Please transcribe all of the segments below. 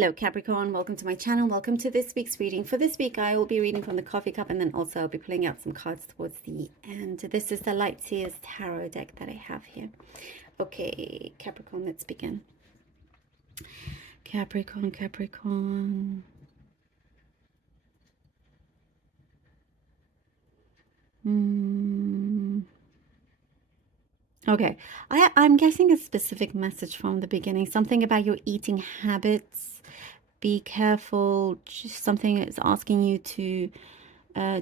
Hello Capricorn, welcome to my channel. Welcome to this week's reading. For this week I will be reading from the coffee cup, and then also I'll be pulling out some cards towards the end. This is the Light Seers Tarot deck that I have here. Okay, Capricorn, let's begin. Capricorn. Okay, I'm getting a specific message from the beginning. Something about your eating habits. Be careful. Just something is asking you to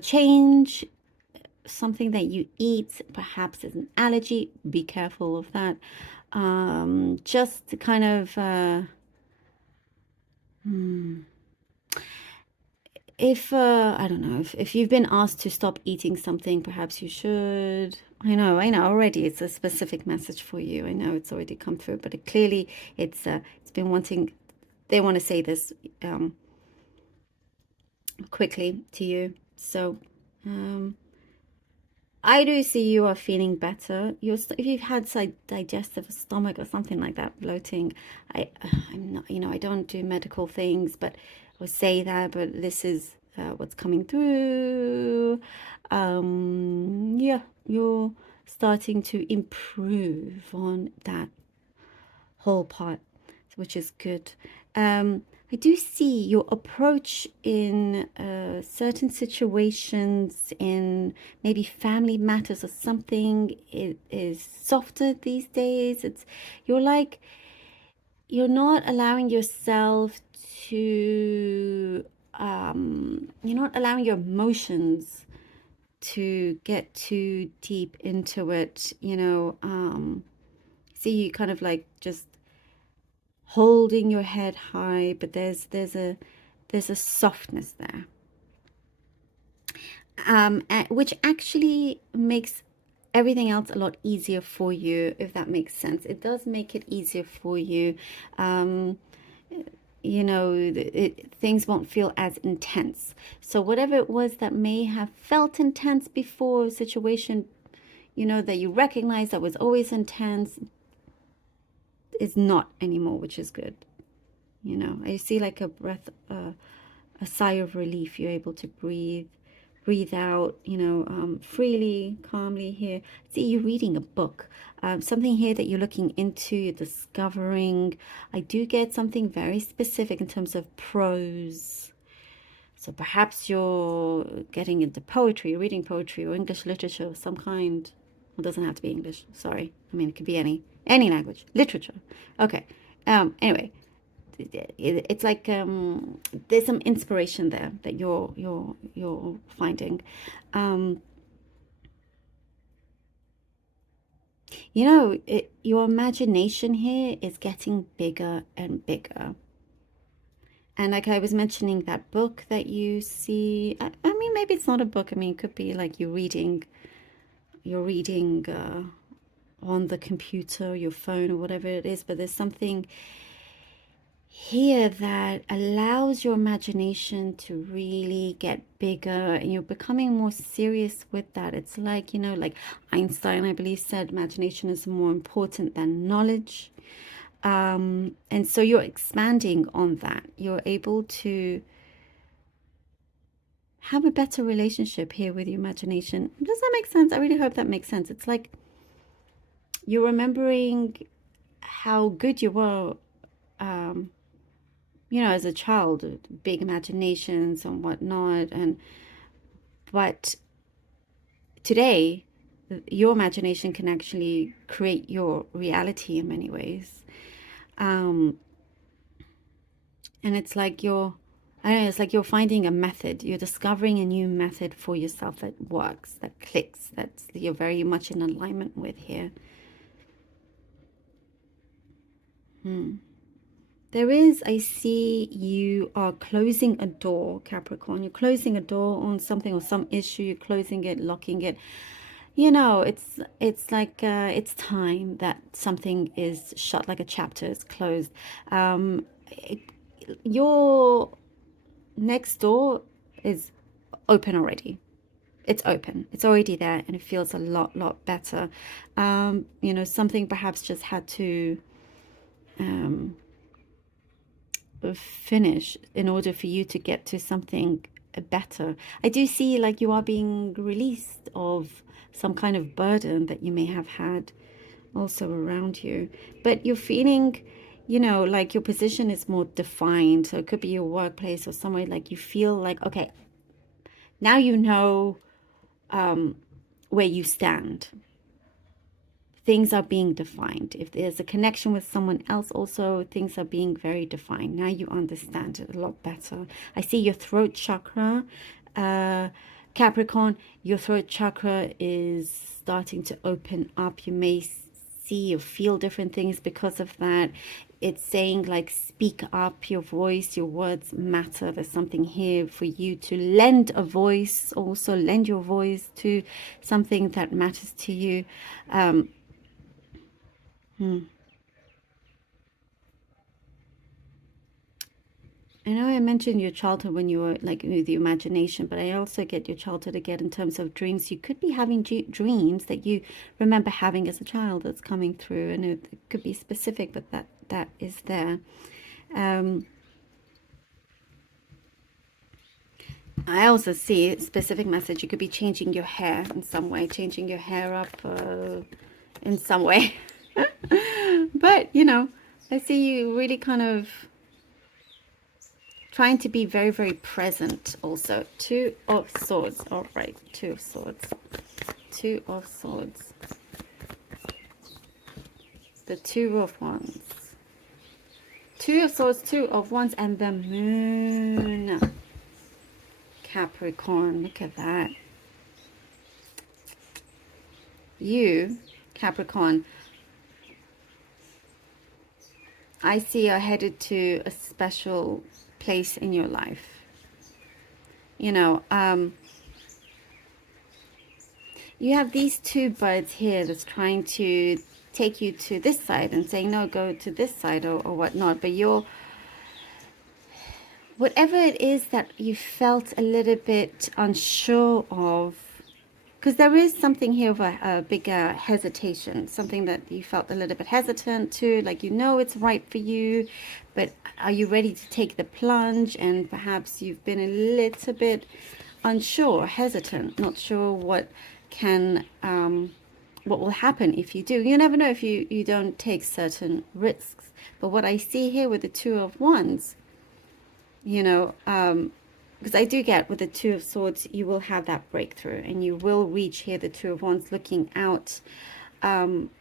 change something that you eat. Perhaps it's an allergy. Be careful of that. Just kind of if I don't know, if you've been asked to stop eating something, perhaps you should. I know already it's a specific message for you. I know it's already come through, but clearly it's been wanting, they want to say this quickly to you. So I do see you are feeling better. If you've had digestive stomach or something like that, bloating, I'm not, I don't do medical things, but I would say that, but this is what's coming through. Yeah, you're starting to improve on that whole part, which is good. I do see your approach in certain situations, in maybe family matters or something. It is softer these days. You're not allowing yourself to, you're not allowing your emotions to get too deep into it. See you kind of like just holding your head high, but there's a softness there, which actually makes everything else a lot easier for you, if that makes sense. It does make it easier for you. Things won't feel as intense. So whatever it was that may have felt intense before, a situation, that you recognize that was always intense, is not anymore, which is good. I see like a breath, a sigh of relief. You're able to breathe out, freely, calmly here. See you reading a book, something here that you're looking into, you're discovering. I do get something very specific in terms of prose. So perhaps you're getting into poetry, reading poetry or English literature of some kind. It doesn't have to be English, sorry. I mean, it could be any language, literature. Okay. Anyway, it's like there's some inspiration there that you're finding. Your imagination here is getting bigger and bigger. And like I was mentioning, that book that you see, I mean, maybe it's not a book. I mean, it could be like you're reading on the computer, your phone, or whatever it is, but there's something here that allows your imagination to really get bigger, and you're becoming more serious with that. It's like, like Einstein, I believe, said imagination is more important than knowledge. And so you're expanding on that. You're able to have a better relationship here with your imagination. Does that make sense? I really hope that makes sense. It's like you're remembering how good you were, as a child, big imaginations and whatnot. But today, your imagination can actually create your reality in many ways. And it's like it's like you're finding a method. You're discovering a new method for yourself that works, that clicks, that you're very much in alignment with here. There is, I see you are closing a door, Capricorn. You're closing a door on something or some issue. You're closing it, locking it. It's like it's time that something is shut, like a chapter is closed. Your next door is open already. It's open. It's already there, and it feels a lot better. Something perhaps just had to finish in order for you to get to something better. I do see like you are being released of some kind of burden that you may have had also around you, but you're feeling, you know, like your position is more defined. So it could be your workplace or somewhere like you feel like, okay, now you know where you stand. Things are being defined. If there's a connection with someone else, also things are being very defined. Now you understand it a lot better. I see your throat chakra, Capricorn, your throat chakra is starting to open up. You may see or feel different things because of that. It's saying like, speak up, your voice, your words matter. There's something here for you to lend a voice, also lend your voice to something that matters to you. I know I mentioned your childhood when you were like with the imagination, but I also get your childhood again in terms of dreams. You could be having dreams that you remember having as a child that's coming through, and it could be specific, but that is there. I also see a specific message. You could be changing your hair in some way, changing your hair up in some way. But, you know, I see you really kind of trying to be very, very present also. Two of Swords. All right, Two of Swords. Two of Swords. The Two of Wands. Two of Swords, Two of Wands, and the Moon. Capricorn, look at that. You, Capricorn, I see are headed to a special place in your life. You know, you have these two birds here that's trying to take you to this side and saying, no, go to this side or whatnot. But you're, whatever it is that you felt a little bit unsure of, because there is something here of a bigger hesitation, something that you felt a little bit hesitant to, like, you know, it's right for you, but are you ready to take the plunge? And perhaps you've been a little bit unsure, hesitant, not sure what will happen if you do. You never know if you don't take certain risks. But what I see here with the Two of Wands, you know, because I do get with the Two of Swords, you will have that breakthrough and you will reach here the Two of Wands, looking out,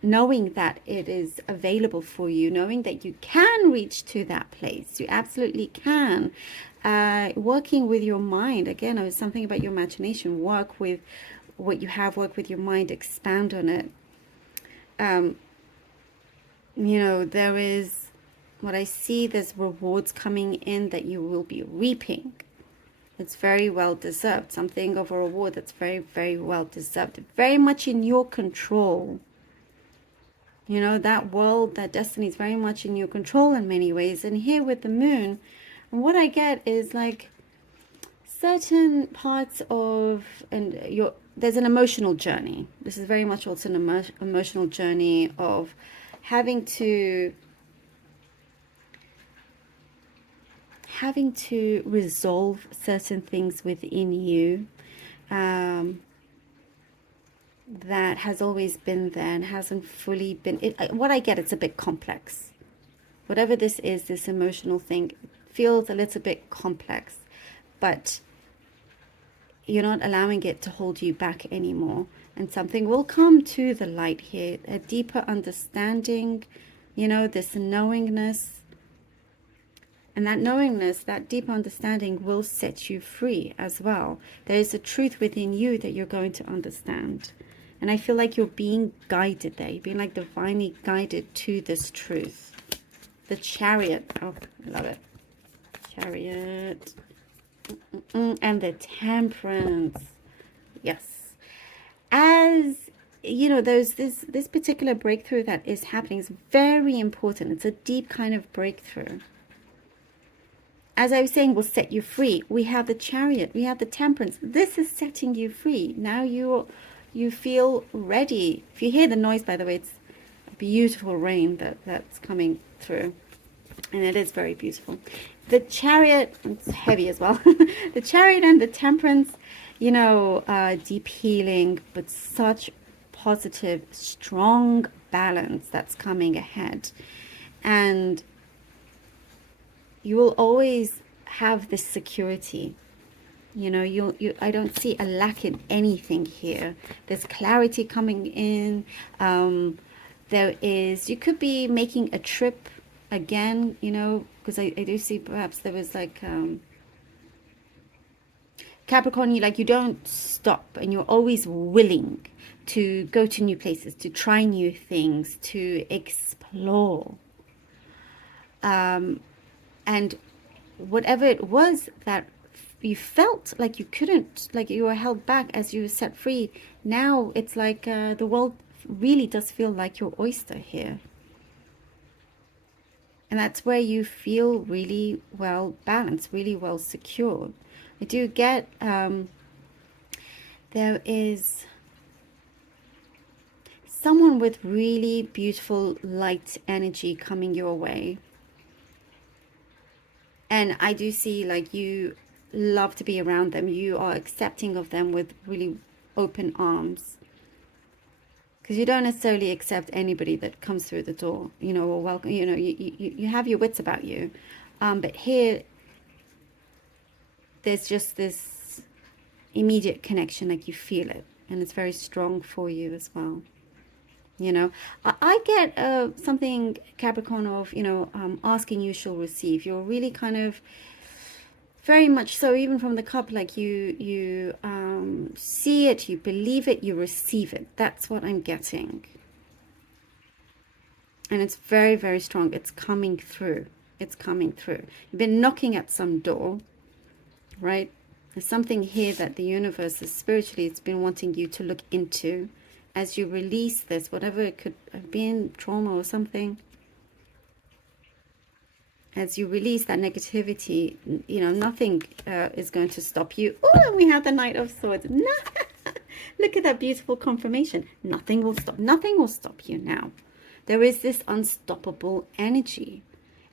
knowing that it is available for you, knowing that you can reach to that place. You absolutely can. Working with your mind. Again, it was something about your imagination. Work with what you have, work with your mind, expand on it. You know, there is, what I see, there's rewards coming in that you will be reaping. It's very well deserved. Something of a reward that's very, very well deserved. Very much in your control. You know, that world, that destiny is very much in your control in many ways. And here with the Moon, and what I get is like certain parts of, and there's an emotional journey. This is very much also an emotional journey of having to resolve certain things within you that has always been there and hasn't fully been. What I get, it's a bit complex. Whatever this is, this emotional thing feels a little bit complex, but you're not allowing it to hold you back anymore. And something will come to the light here, a deeper understanding, you know, this knowingness. And that knowingness, that deep understanding will set you free as well. There is a truth within you that you're going to understand. And I feel like you're being guided there. You're being like divinely guided to this truth. The Chariot. Oh, I love it. Chariot. And the Temperance. Yes. As you know, this particular breakthrough that is happening is very important. It's a deep kind of breakthrough. As I was saying, will set you free. We have the Chariot, we have the Temperance. This is setting you free. Now you feel ready. If you hear the noise, by the way, it's a beautiful rain that's coming through. And it is very beautiful. The Chariot, it's heavy as well. The Chariot and the Temperance, you know, deep healing, but such positive, strong balance that's coming ahead. And you will always have this security. You know, I don't see a lack in anything here. There's clarity coming in. You could be making a trip again, you know, because I do see perhaps there was like Capricorn, you don't stop, and you're always willing to go to new places, to try new things, to explore. And whatever it was that you felt like you couldn't, like you were held back as you were set free, now it's like the world really does feel like your oyster here. And that's where you feel really well balanced, really well secure. I do get, there is someone with really beautiful light energy coming your way. And I do see like you love to be around them. You are accepting of them with really open arms. Because you don't necessarily accept anybody that comes through the door, you know, or welcome, you know, you have your wits about you. But here, there's just this immediate connection, like you feel it. And it's very strong for you as well. You know, I get something, Capricorn, of, you know, asking you shall receive. You're really kind of very much so, even from the cup, like you see it, you believe it, you receive it. That's what I'm getting. And it's very, very strong. It's coming through. It's coming through. You've been knocking at some door, right? There's something here that the universe is spiritually, it's been wanting you to look into as you release this, whatever it could have been, trauma or something. As you release that negativity, you know, nothing is going to stop you. Oh, and we have the Knight of Swords. Look at that beautiful confirmation. Nothing will stop. Nothing will stop you now. There is this unstoppable energy.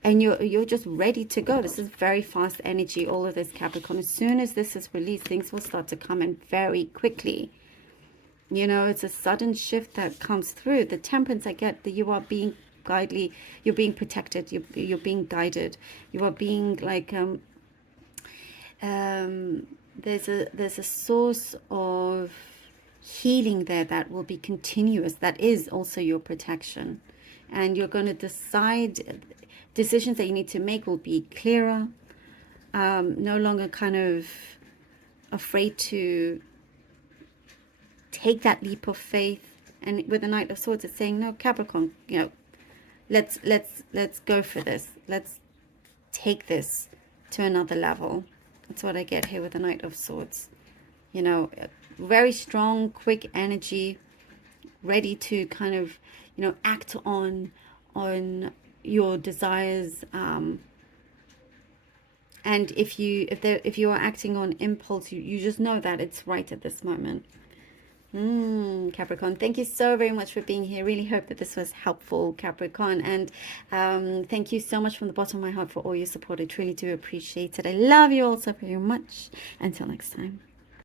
And you're just ready to go. This is very fast energy, all of this, Capricorn. As soon as this is released, things will start to come in very quickly. You know, it's a sudden shift that comes through. The Temperance, I get that you are being guidely, you're being protected, you're being guided, you are being like there's a source of healing there that will be continuous, that is also your protection. And you're going to decide, decisions that you need to make will be clearer, no longer kind of afraid to take that leap of faith. And with the Knight of Swords, it's saying, no, Capricorn, you know, let's go for this. Let's take this to another level. That's what I get here with the Knight of Swords. You know, very strong, quick energy, ready to kind of, you know, act on your desires. And if you are acting on impulse, you just know that it's right at this moment. Capricorn, thank you so very much for being here. Really hope that this was helpful, Capricorn. And thank you so much from the bottom of my heart for all your support. I truly do appreciate it. I love you all so very much. Until next time.